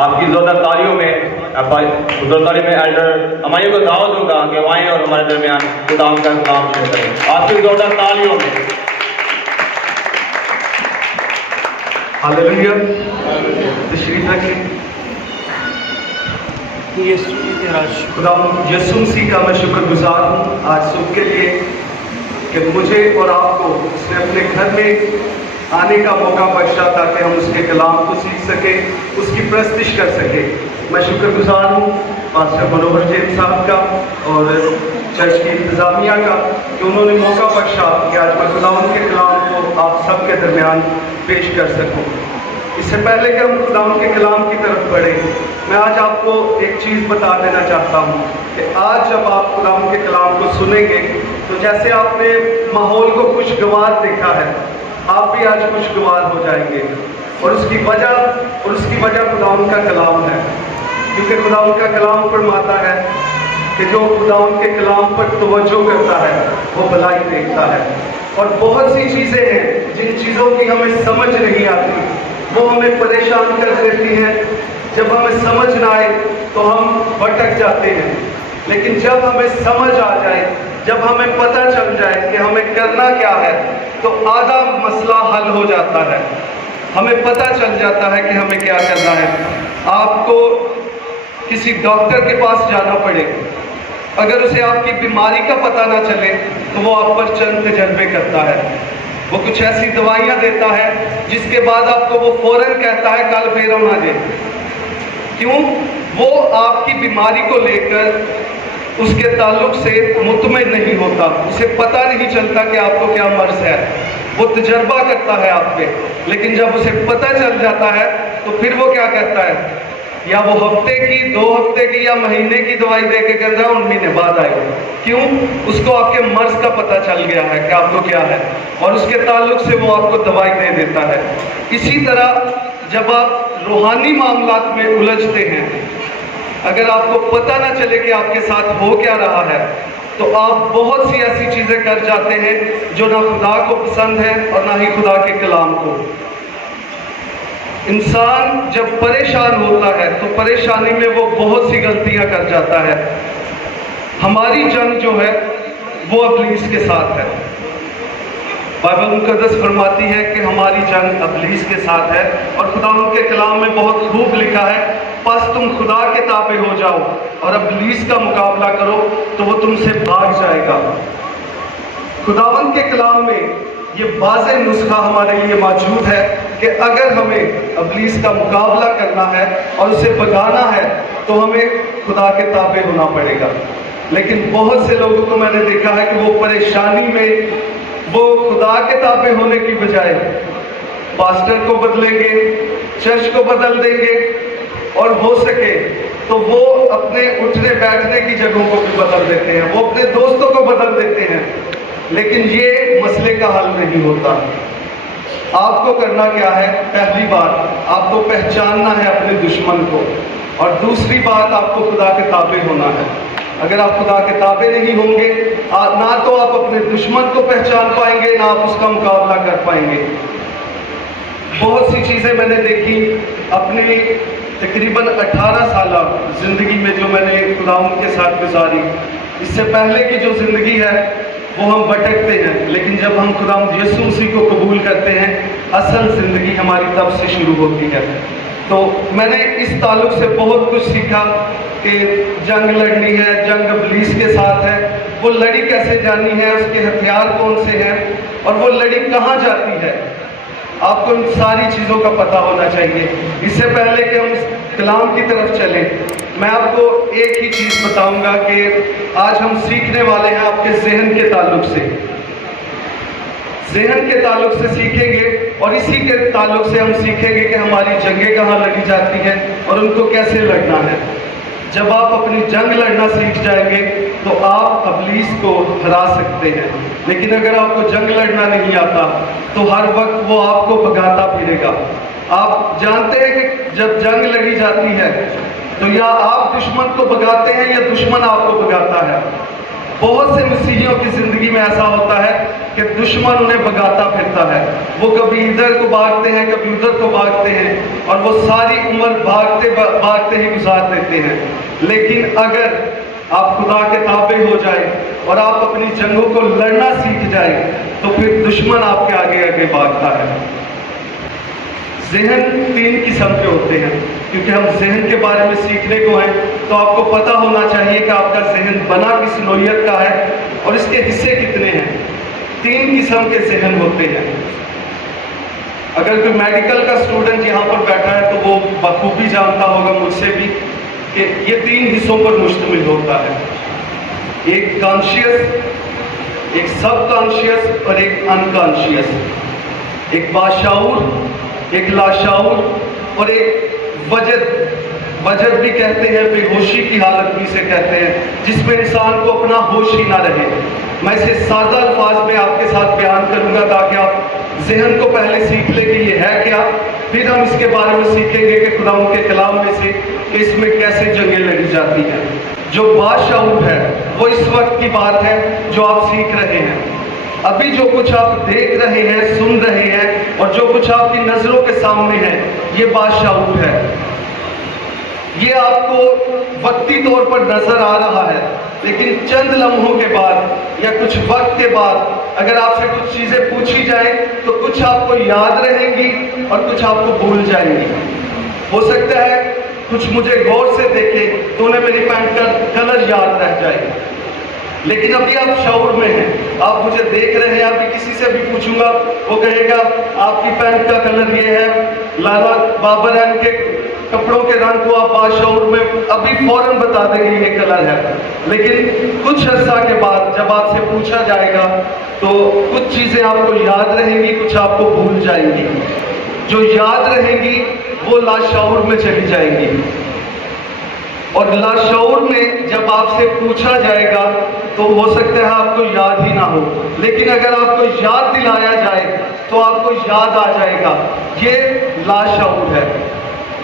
آپ کی زوردار تالیوں میں ایلڈر ہماری کو دعوت دوں گا کہ وہ آئیں اور ہمارے درمیان خدا کا کلام شروع کریں. آپ کی زوردار تالیوں میں. ہاللیلویا. تشریف رکھیں. خدا یسوع مسیح کا میں شکر گزار ہوں آج صبح کے لیے کہ مجھے اور آپ کو اس نے اپنے گھر میں آنے کا موقع بخشا تاکہ ہم اس کے کلام کو سیکھ سکیں, اس کی پرستش کر سکیں. میں شکر گزار ہوں پاسٹر منوہر جین صاحب کا اور چرچ کی انتظامیہ کا کہ انہوں نے موقع بخشا کہ آج میں خداوند کے کلام کو آپ سب کے درمیان پیش کر سکوں. اس سے پہلے کہ ہم خداوند کے کلام کی طرف بڑھیں, میں آج آپ کو ایک چیز بتا دینا چاہتا ہوں کہ آج جب آپ خداوند کے کلام کو سنیں گے تو جیسے آپ نے ماحول کو خوشگوار دیکھا ہے, آپ بھی آج خوشگوار ہو جائیں گے. اور اس کی وجہ خداوند کا کلام ہے, کیونکہ خداوند کا کلام فرماتا ہے کہ جو خداوند کے کلام پر توجہ کرتا ہے وہ بھلائی دیکھتا ہے. اور بہت سی چیزیں ہیں جن چیزوں کی ہمیں سمجھ نہیں آتی, وہ ہمیں پریشان کر دیتی ہیں. جب ہمیں سمجھ نہ آئے تو ہم بھٹک جاتے ہیں, لیکن جب ہمیں سمجھ آ جائے, جب ہمیں پتہ چل جائے کہ ہمیں کرنا کیا ہے, تو آدھا مسئلہ حل ہو جاتا ہے. ہمیں پتہ چل جاتا ہے کہ ہمیں کیا کرنا ہے. آپ کو کسی ڈاکٹر کے پاس جانا پڑے, اگر اسے آپ کی بیماری کا پتہ نہ چلے تو وہ آپ پر چند تجربے کرتا ہے. وہ کچھ ایسی دوائیاں دیتا ہے جس کے بعد آپ کو وہ فوراً کہتا ہے کل پھر نہ دے. کیوں؟ وہ آپ کی بیماری کو لے کر اس کے تعلق سے مطمئن نہیں ہوتا, اسے پتہ نہیں چلتا کہ آپ کو کیا مرض ہے. وہ تجربہ کرتا ہے آپ پہ, لیکن جب اسے پتہ چل جاتا ہے تو پھر وہ کیا کرتا ہے, یا وہ ہفتے کی, 2 ہفتے کی یا مہینے کی دوائی دے کے کہتا ہے 1 مہینے بعد آئے گا. کیوں؟ اس کو آپ کے مرض کا پتہ چل گیا ہے کہ آپ کو کیا ہے, اور اس کے تعلق سے وہ آپ کو دوائی دے دیتا ہے. اسی طرح جب آپ روحانی معاملات میں الجھتے ہیں, اگر آپ کو پتہ نہ چلے کہ آپ کے ساتھ ہو کیا رہا ہے, تو آپ بہت سی ایسی چیزیں کر جاتے ہیں جو نہ خدا کو پسند ہے اور نہ ہی خدا کے کلام کو. انسان جب پریشان ہوتا ہے تو پریشانی میں وہ بہت سی غلطیاں کر جاتا ہے. ہماری جنگ جو ہے وہ ابلیس کے ساتھ ہے. بائبل مقدس فرماتی ہے کہ ہماری جنگ ابلیس کے ساتھ ہے, اور خداوند کے کلام میں بہت خوب لکھا ہے, پس تم خدا کے تابع ہو جاؤ اور ابلیس کا مقابلہ کرو تو وہ تم سے بھاگ جائے گا. خداوند کے کلام میں یہ واضح نسخہ ہمارے لیے موجود ہے کہ اگر ہمیں ابلیس کا مقابلہ کرنا ہے اور اسے بھگانا ہے تو ہمیں خدا کے تابع ہونا پڑے گا. لیکن بہت سے لوگوں کو میں نے دیکھا ہے کہ وہ پریشانی میں وہ خدا کے تابع ہونے کی بجائے پاسٹر کو بدلیں گے, چرچ کو بدل دیں گے, اور ہو سکے تو وہ اپنے اٹھنے بیٹھنے کی جگہوں کو بھی بدل دیتے ہیں, وہ اپنے دوستوں کو بدل دیتے ہیں. لیکن یہ مسئلے کا حل نہیں ہوتا. آپ کو کرنا کیا ہے؟ پہلی بات آپ کو پہچاننا ہے اپنے دشمن کو, اور دوسری بات آپ کو خدا کے تابع ہونا ہے. اگر آپ خدا کے تابع نہیں ہوں گے, نہ تو آپ اپنے دشمن کو پہچان پائیں گے, نہ آپ اس کا مقابلہ کر پائیں گے. بہت سی چیزیں میں نے دیکھی اپنی تقریباً 18 سالہ زندگی میں جو میں نے خداوند کے ساتھ گزاری. اس سے پہلے کی جو زندگی ہے وہ ہم بھٹکتے ہیں, لیکن جب ہم خداوند یسوع مسیح کو قبول کرتے ہیں اصل زندگی ہماری تب سے شروع ہوتی ہے. تو میں نے اس تعلق سے بہت کچھ سیکھا کہ جنگ لڑنی ہے, جنگ ابلیس کے ساتھ ہے, وہ لڑی کیسے جانی ہے, اس کے ہتھیار کون سے ہیں, اور وہ لڑی کہاں جاتی ہے. آپ کو ان ساری چیزوں کا پتہ ہونا چاہیے. اس سے پہلے کہ ہم کلام کی طرف چلیں, میں آپ کو ایک ہی چیز بتاؤں گا کہ آج ہم سیکھنے والے ہیں آپ کے ذہن کے تعلق سے. ذہن کے تعلق سے سیکھیں گے, اور اسی کے تعلق سے ہم سیکھیں گے کہ ہماری جنگیں کہاں لڑی جاتی ہیں اور ان کو کیسے لڑنا ہے. جب آپ اپنی جنگ لڑنا سیکھ جائیں گے تو آپ ابلیس کو ہرا سکتے ہیں. لیکن اگر آپ کو جنگ لڑنا نہیں آتا تو ہر وقت وہ آپ کو بھگاتا پھرے گا. آپ جانتے ہیں کہ جب جنگ لڑی جاتی ہے تو یا آپ دشمن کو بھگاتے ہیں یا دشمن آپ کو بھگاتا ہے. بہت سے مسیحیوں کی زندگی میں ایسا ہوتا ہے کہ دشمن انہیں بھگاتا پھرتا ہے، وہ کبھی ادھر کو بھاگتے ہیں کبھی ادھر کو بھاگتے ہیں اور وہ ساری عمر بھاگتے بھاگتے ہی گزار دیتے ہیں۔ لیکن اگر آپ خدا کے تابع ہو جائیں اور آپ اپنی جنگوں کو لڑنا سیکھ جائیں تو پھر دشمن آپ کے آگے آگے بھاگتا ہے۔ ذہن 3 قسم کے ہوتے ہیں، کیونکہ ہم ذہن کے بارے میں سیکھنے کو ہیں تو آپ کو پتہ ہونا چاہیے کہ آپ کا ذہن بنا کس نوعیت کا ہے اور اس کے حصے کتنے ہیں۔ 3 قسم کے ذہن ہوتے ہیں۔ اگر کوئی میڈیکل کا اسٹوڈنٹ یہاں پر بیٹھا ہے تو وہ بخوبی جانتا ہوگا مجھ سے بھی کہ یہ 3 حصوں پر مشتمل ہوتا ہے، ایک کانشیس، ایک سب کانشیس اور ایک انکانشیس، ایک باشعور، ایک لاشعور اور ایک وجد بھی کہتے ہیں، بے ہوشی کی حالت بھی اسے کہتے ہیں، جس میں انسان کو اپنا ہوش ہی نہ رہے۔ میں اسے سادہ الفاظ میں آپ کے ساتھ بیان کروں گا تاکہ آپ ذہن کو پہلے سیکھ لیں کہ یہ ہے کیا، پھر ہم اس کے بارے میں سیکھیں گے کہ خدا کے کلام میں سے کہ اس میں کیسے جنگیں لڑی جاتی ہیں۔ جو باشعور ہے وہ اس وقت کی بات ہے جو آپ سیکھ رہے ہیں۔ ابھی جو کچھ آپ دیکھ رہے ہیں، سن رہے ہیں اور جو کچھ آپ کی نظروں کے سامنے ہے یہ باشعور ہے۔ یہ آپ کو وقتی طور پر نظر آ رہا ہے، لیکن چند لمحوں کے بعد یا کچھ وقت کے بعد اگر آپ سے کچھ چیزیں پوچھی جائیں تو کچھ آپ کو یاد رہیں گی اور کچھ آپ کو بھول جائیں گی۔ ہو سکتا ہے کچھ مجھے غور سے دیکھیں تو انہیں میری پینٹ کا کلر یاد رہ جائے، لیکن ابھی آپ شعور میں ہیں، آپ مجھے دیکھ رہے ہیں، ابھی کسی سے بھی پوچھوں گا وہ کہے گا آپ کی پینٹ کا کلر یہ ہے، لالا بابر رنگ کے کپڑوں کے رنگ کو آپ باشعور میں ابھی فوراً بتا دیں گے یہ کلر ہے، لیکن کچھ عرصہ کے بعد جب آپ سے پوچھا جائے گا تو کچھ چیزیں آپ کو یاد رہیں گی، کچھ آپ کو بھول جائیں گی۔ جو یاد رہیں گی وہ لاشعور میں چلی جائیں گی، اور لاشعور میں جب آپ سے پوچھا جائے گا تو ہو سکتا ہے آپ کو یاد ہی نہ ہو، لیکن اگر آپ کو یاد دلایا جائے تو آپ کو یاد آ جائے گا۔ یہ لاشعور ہے۔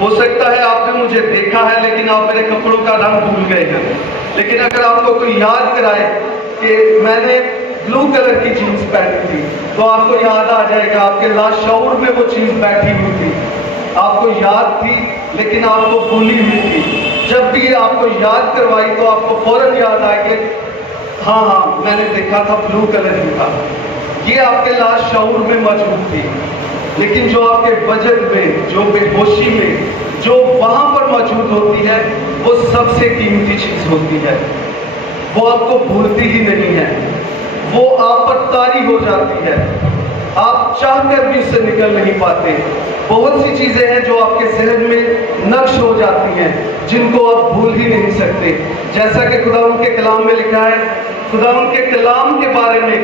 ہو سکتا ہے آپ نے مجھے دیکھا ہے لیکن آپ میرے کپڑوں کا رنگ بھول گئے ہیں، لیکن اگر آپ کو کوئی یاد کرائے کہ میں نے بلو کلر کی جینس پہنی تھی تو آپ کو یاد آ جائے گا، آپ کے لاشعور میں وہ چیز بیٹھی ہوئی تھی، آپ کو یاد تھی لیکن آپ کو بھولی ہوئی تھی۔ جب بھی یہ آپ کو یاد کروائی تو آپ کو فوراً یاد آئے کہ ہاں میں نے دیکھا تھا، بلو کلر ہی تھا۔ یہ آپ کے لاشعور میں موجود تھی، لیکن جو آپ کے وجد میں، جو بے ہوشی میں، جو وہاں پر موجود ہوتی ہے وہ سب سے قیمتی چیز ہوتی ہے، وہ آپ کو بھولتی ہی نہیں ہے، وہ آپ پر طاری ہو جاتی ہے، آپ چاہ کر بھی اس سے نکل نہیں پاتے۔ بہت سی چیزیں ہیں جو آپ کے ذہن میں نقش ہو جاتی ہیں جن کو آپ بھول ہی نہیں سکتے، جیسا کہ خدا ان کے کلام میں لکھا ہے۔ خدا ان کے کلام کے بارے میں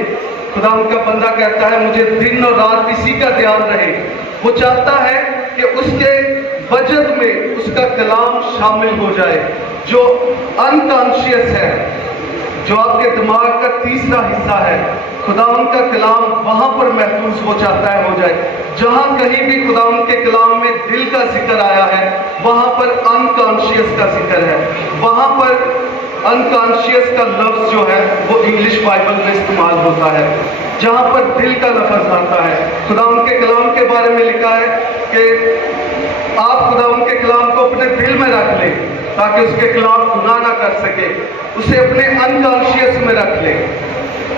خدا ان کا بندہ کہتا ہے مجھے دن اور رات اسی کا دھیان رہے۔ وہ چاہتا ہے کہ اس کے وجد میں اس کا کلام شامل ہو جائے، جو انکانشیس ہے، جو آپ کے دماغ کا تیسرا حصہ ہے۔ خدا ان کا کلام وہاں پر محفوظ وہ چاہتا ہے ہو جائے، جہاں کہیں بھی خدا ان کے کلام میں دل کا ذکر آیا ہے وہاں پر انکانشیس کا ذکر ہے۔ وہاں پر انکانشیس کا لفظ جو ہے وہ انگلش بائبل میں استعمال ہوتا ہے، جہاں پر دل کا لفظ آتا ہے۔ خدا ان کے کلام کے بارے میں لکھا ہے کہ آپ خدا ان کے کلام کو اپنے دل میں رکھ لیں تاکہ اس کے خلاف گناہ نہ کر سکے، اسے اپنے انکانشیس میں رکھ لیں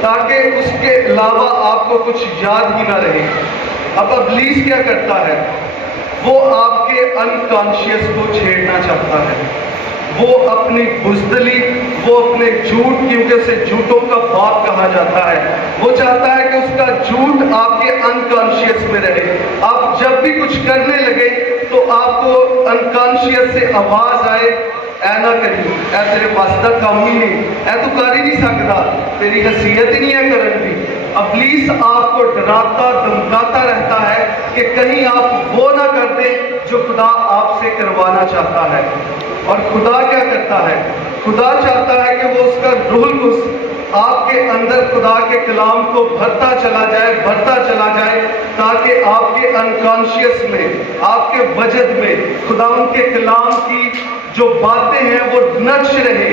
تاکہ اس کے علاوہ آپ کو کچھ یاد ہی نہ رہے۔ اب ابلیس کیا کرتا ہے؟ وہ آپ کے انکانشیس کو چھیڑنا چاہتا ہے، وہ اپنی بزدلی، وہ اپنے جھوٹ، کیونکہ اسے جھوٹوں کا باپ کہا جاتا ہے، وہ چاہتا ہے کہ اس کا جھوٹ آپ کے انکانشیس میں رہے۔ آپ جب بھی کچھ کرنے لگے تو آپ کو انکانشیس سے آواز آئے اے نہ کری، اے تیرے پاس دا کام ہی نہیں، اے تو کر ہی نہیں سکتا، تیری حیثیت ہی نہیں ہے کرن دی۔ ابلیس آپ کو ڈراتا دھمکاتا رہتا ہے کہ کہیں آپ وہ نہ کر دیں جو خدا آپ سے کروانا چاہتا ہے۔ اور خدا کیا کرتا ہے؟ خدا چاہتا ہے کہ وہ اس کا روح القدس آپ کے اندر خدا کے کلام کو بھرتا چلا جائے تاکہ آپ کے انکانشیس میں، آپ کے وجد میں خدا ان کے کلام کی جو باتیں ہیں وہ نقش رہے،